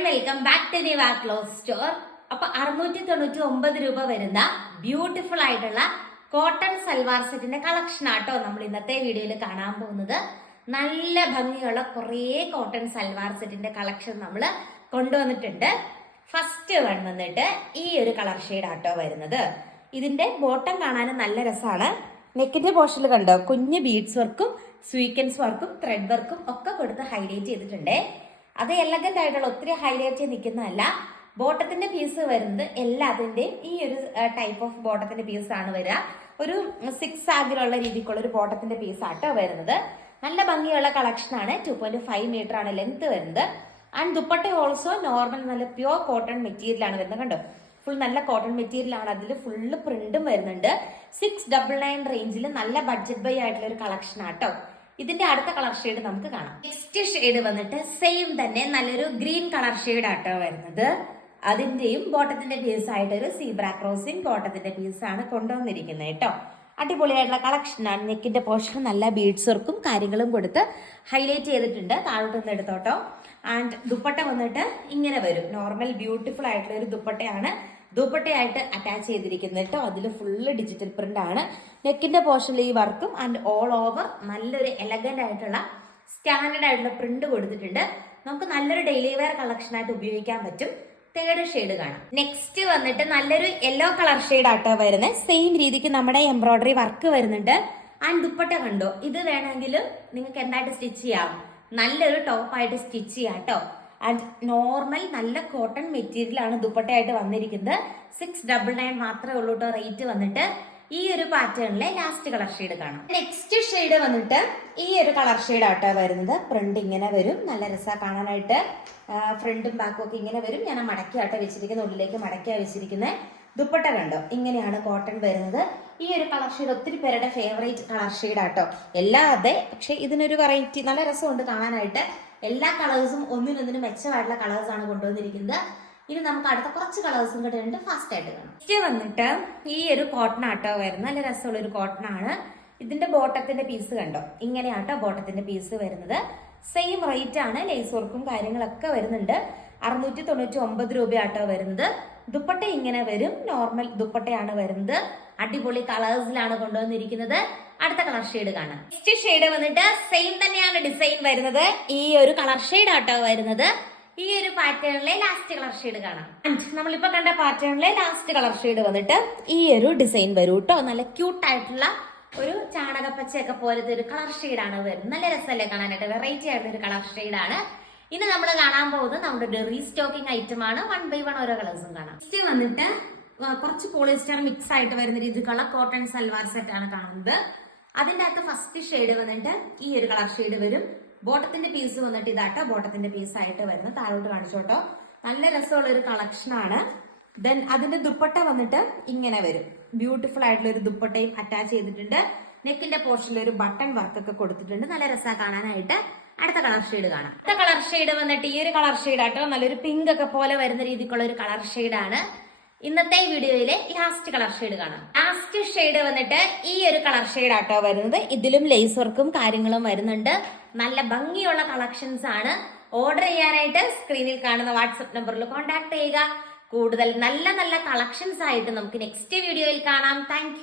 And welcome back to the വാ close store അപ്പൊ അറുന്നൂറ്റി തൊണ്ണൂറ്റി ഒമ്പത് രൂപ വരുന്ന ബ്യൂട്ടിഫുൾ ആയിട്ടുള്ള കോട്ടൺ സൽവാർ സെറ്റിന്റെ കളക്ഷൻ ആട്ടോ നമ്മൾ ഇന്നത്തെ വീഡിയോയിൽ കാണാൻ പോകുന്നത്. നല്ല ഭംഗിയുള്ള കുറേ കോട്ടൺ സൽവാർ സെറ്റിന്റെ കളക്ഷൻ നമ്മൾ കൊണ്ടുവന്നിട്ടുണ്ട്. ഫസ്റ്റ് വൺ വന്നിട്ട് ഈ ഒരു കളർ ഷെയ്ഡ് ആട്ടോ വരുന്നത്. ഇതിന്റെ ബോട്ടം കാണാനും നല്ല രസമാണ്. നെക്കിന്റെ പോർഷനിൽ കണ്ടോ? കുഞ്ഞ് ബീഡ്സ് വർക്കും സ്വീക്കൻസ് വർക്കും ത്രെഡ് വർക്കും ഒക്കെ കൊടുത്ത് ഹൈലൈറ്റ് ചെയ്തിട്ടുണ്ട്. അത് എലഗന്റ് ആയിട്ടുള്ള ഒത്തിരി ഹൈലൈറ്റ് ചെയ്ത് നിൽക്കുന്നതല്ല. ബോട്ടത്തിന്റെ പീസ് വരുന്നത് എല്ലാത്തിന്റെയും ഈ ഒരു ടൈപ്പ് ഓഫ് ബോട്ടത്തിന്റെ പീസ് ആണ് വരിക. ഒരു സിക്സ് ആഗിലുള്ള രീതിക്കുള്ള ഒരു ബോട്ടത്തിന്റെ പീസ് ആട്ടോ വരുന്നത്. നല്ല ഭംഗിയുള്ള കളക്ഷൻ ആണ്. ടു പോയിന്റ് ഫൈവ് മീറ്റർ ആണ് ലെങ്ത് വരുന്നത്. ആൻഡ് ദുപ്പട്ട ഓൾസോ നോർമൽ നല്ല പ്യുവർ കോട്ടൺ മെറ്റീരിയൽ ആണ് വരുന്നത്. കണ്ടോ? ഫുൾ നല്ല കോട്ടൺ മെറ്റീരിയൽ ആണ്. അതിൽ ഫുള്ള് പ്രിന്റും വരുന്നുണ്ട്. സിക്സ് ഡബിൾ നയൻ റേഞ്ചിൽ നല്ല ബഡ്ജറ്റ് ബൈ ആയിട്ടുള്ള ഒരു കളക്ഷൻ ആട്ടോ. ഇതിന്റെ അടുത്ത കളർ ഷെയ്ഡ് നമുക്ക് കാണാം. നെക്സ്റ്റ് ഷെയ്ഡ് വന്നിട്ട് സെയിം തന്നെ നല്ലൊരു ഗ്രീൻ കളർ ഷെയ്ഡ് ആട്ടോ വരുന്നത്. അതിന്റെയും ബോട്ടത്തിന്റെ പീസ് ആയിട്ട് ഒരു സീബ്ര ക്രോസിംഗ് ബോട്ടത്തിന്റെ പീസ് ആണ് കൊണ്ടുവന്നിരിക്കുന്നത് കേട്ടോ. അടിപൊളിയായിട്ടുള്ള കളക്ഷനാണ് നെക്കിന്റെ പോർഷൻ നല്ല ബീഡ്സ് വർക്കും കാര്യങ്ങളും കൊടുത്ത് ഹൈലൈറ്റ് ചെയ്തിട്ടുണ്ട്. താഴോട്ട് നിന്ന് എടുത്തോട്ടോ. ആൻഡ് ദുപ്പട്ട വന്നിട്ട് ഇങ്ങനെ വരും. നോർമൽ ബ്യൂട്ടിഫുൾ ആയിട്ടുള്ള ഒരു ദുപ്പട്ടയാണ് ദുപ്പട്ടയായിട്ട് അറ്റാച്ച് ചെയ്തിരിക്കുന്നത് കേട്ടോ അതിൽ ഫുള്ള് ഡിജിറ്റൽ പ്രിന്റ് ആണ്. നെക്കിന്റെ പോർഷനിൽ ഈ വർക്കും ആൻഡ് ഓൾ ഓവർ നല്ലൊരു എലഗന്റ് ആയിട്ടുള്ള സ്റ്റാൻഡേർഡ് ആയിട്ടുള്ള പ്രിന്റ് കൊടുത്തിട്ടുണ്ട്. നമുക്ക് നല്ലൊരു ഡെയിലി വെയർ കളക്ഷൻ ആയിട്ട് ഉപയോഗിക്കാൻ പറ്റും. തേർഡ് ഷെയ്ഡ് കാണാം. നെക്സ്റ്റ് വന്നിട്ട് നല്ലൊരു യെല്ലോ കളർ ഷെയ്ഡ് ആട്ടോ വരുന്നത്. സെയിം രീതിക്ക് നമ്മുടെ എംബ്രോയിഡറി വർക്ക് വരുന്നുണ്ട്. ആൻഡ് ദുപ്പട്ട കണ്ടോ? ഇത് വേണമെങ്കിൽ നിങ്ങൾക്ക് എന്തായിട്ട് സ്റ്റിച്ച് ചെയ്യാം. നല്ലൊരു ടോപ്പായിട്ട് സ്റ്റിച്ച് ചെയ്യാം കേട്ടോ ആൻഡ് നോർമൽ നല്ല കോട്ടൺ മെറ്റീരിയൽ ആണ് ദുപ്പട്ടയായിട്ട് വന്നിരിക്കുന്നത്. സിക്സ് ഡബിൾ നയൻ മാത്രമേ ഉള്ളൂ കേട്ടോ റേറ്റ് വന്നിട്ട്. ഈ ഒരു പാറ്റേണിലെ ലാസ്റ്റ് കളർ ഷെയ്ഡ് കാണാം. നെക്സ്റ്റ് ഷെയ്ഡ് വന്നിട്ട് ഈ ഒരു കളർ ഷെയ്ഡ് ആട്ടോ വരുന്നത്. പ്രിന്റ് ഇങ്ങനെ വരും. നല്ല രസ കാണാനായിട്ട്. ഫ്രണ്ടും ബാക്കും ഒക്കെ ഇങ്ങനെ വരും. ഞാൻ മടക്കി ആട്ടോ വെച്ചിരിക്കുന്നത്. ഉള്ളിലേക്ക് മടക്കിയാണ് വെച്ചിരിക്കുന്നത്. ദുപ്പട്ട കണ്ടോ? ഇങ്ങനെയാണ് കോട്ടൺ വരുന്നത്. ഈ ഒരു കളർ ഷെയ്ഡ് ഒത്തിരി പേരുടെ ഫേവറേറ്റ് കളർ ഷെയ്ഡ് ആട്ടോ. എല്ലാ അതെ പക്ഷെ ഇതിനൊരു വെറൈറ്റി നല്ല രസമുണ്ട് കാണാനായിട്ട്. എല്ലാ കളേഴ്സും ഒന്നിനൊന്നിനും മെച്ചമായിട്ടുള്ള ആണ് കൊണ്ടുവന്നിരിക്കുന്നത്. ഇനി നമുക്ക് അടുത്ത കുറച്ച് കളേഴ്സും കൂടെ ഉണ്ട്. ഫാസ്റ്റ് ആയിട്ട് കാണാം. നെക്സ്റ്റ് വന്നിട്ട് ഈ ഒരു കോട്ടൺ ആട്ടോ വരുന്നത്. നല്ല രസമുള്ള ഒരു കോട്ടൺ ആണ്. ഇതിന്റെ ബോട്ടത്തിന്റെ പീസ് കണ്ടോ? ഇങ്ങനെയാട്ടോ ബോട്ടത്തിന്റെ പീസ് വരുന്നത്. സെയിം റേറ്റ് ആണ് ലേസ് വർക്കും കാര്യങ്ങളൊക്കെ വരുന്നുണ്ട്. അറുന്നൂറ്റി തൊണ്ണൂറ്റി ഒമ്പത് രൂപയാട്ടോ വരുന്നത്. ദുപ്പട്ട ഇങ്ങനെ വരും. നോർമൽ ദുപ്പട്ടയാണ് വരുന്നത്. അടിപൊളി കളേഴ്സിലാണ് കൊണ്ടുവന്നിരിക്കുന്നത്. അടുത്ത കളർ ഷെയ്ഡ് കാണാം. നെക്സ്റ്റ് ഷെയ്ഡ് വന്നിട്ട് സെയിം തന്നെയാണ് ഡിസൈൻ വരുന്നത്. ഈ ഒരു കളർ ഷെയ്ഡ് ആട്ടോ വരുന്നത്. ഈ ഒരു പാറ്റേണിലെ ലാസ്റ്റ് കളർ ഷെയ്ഡ് കാണാം. നമ്മളിപ്പോ കണ്ട പാറ്റേണിലെ ലാസ്റ്റ് കളർ ഷെയ്ഡ് വന്നിട്ട് ഈ ഒരു ഡിസൈൻ വരും കേട്ടോ നല്ല ക്യൂട്ട് ആയിട്ടുള്ള ഒരു ചാണകപ്പച്ചയൊക്കെ പോലത്തെ ഒരു കളർ ഷെയ്ഡാണ് വരുന്നത്. നല്ല രസമല്ലേ കാണാനായിട്ട്? വെറൈറ്റി ആയിട്ടുള്ള ഒരു കളർ ഷെയ്ഡാണ് ഇനി നമ്മൾ കാണാൻ പോകുന്നത് നമ്മുടെ ഒരു റീസ്റ്റോക്കിംഗ് ഐറ്റം ആണ് വൺ ബൈ വൺ ഓരോ കളേഴ്സും കാണാം. ഫസ്റ്റ് വന്നിട്ട് കുറച്ച് പോളിസ്റ്റർ മിക്സ് ആയിട്ട് വരുന്ന രീതിക്കുള്ള കോട്ടൺ സൽവാർ സെറ്റ് ആണ് കാണുന്നത്. അതിന്റെ അകത്ത് ഫസ്റ്റ് ഷെയ്ഡ് വന്നിട്ട് ഈ ഒരു കളർ ഷെയ്ഡ് വരും. ബോട്ടത്തിന്റെ പീസ് വന്നിട്ട് ഇതാട്ടോ. ബോട്ടത്തിന്റെ പീസ് ആയിട്ട് വരുന്നത്. താഴോട്ട് കാണിച്ചോട്ടോ നല്ല രസമുള്ള ഒരു കളക്ഷൻ ആണ്. ദെൻ അതിന്റെ ദുപ്പട്ട വന്നിട്ട് ഇങ്ങനെ വരും. ബ്യൂട്ടിഫുൾ ആയിട്ടുള്ള ഒരു ദുപ്പട്ടയും അറ്റാച്ച് ചെയ്തിട്ടുണ്ട്. നെക്കിന്റെ പോർഷനിൽ ഒരു ബട്ടൺ വർക്ക് ഒക്കെ കൊടുത്തിട്ടുണ്ട്. നല്ല രസമാണ് കാണാനായിട്ട്. അടുത്ത കളർ ഷെയ്ഡ് കാണാം. അടുത്ത കളർ ഷെയ്ഡ് വന്നിട്ട് ഈ ഒരു കളർ ഷെയ്ഡ് ആട്ടോ നല്ലൊരു പിങ്ക് ഒക്കെ പോലെ വരുന്ന രീതിക്കുള്ള ഒരു കളർ ആണ്. ഇന്നത്തെ വീഡിയോയിലെ ലാസ്റ്റ് കളർ ഷെയ്ഡ് കാണാം. ലാസ്റ്റ് ഷെയ്ഡ് വന്നിട്ട് ഈ ഒരു കളർ ഷെയ്ഡ് ആട്ടോ വരുന്നത്. ഇതിലും ലേസ് വർക്കും കാര്യങ്ങളും വരുന്നുണ്ട്. നല്ല ഭംഗിയുള്ള കളക്ഷൻസ് ആണ്. ഓർഡർ ചെയ്യാനായിട്ട് സ്ക്രീനിൽ കാണുന്ന വാട്സപ്പ് നമ്പറിൽ കോൺടാക്ട് ചെയ്യുക. കൂടുതൽ നല്ല നല്ല കളക്ഷൻസ് ആയിട്ട് നമുക്ക് നെക്സ്റ്റ് വീഡിയോയിൽ കാണാം. താങ്ക്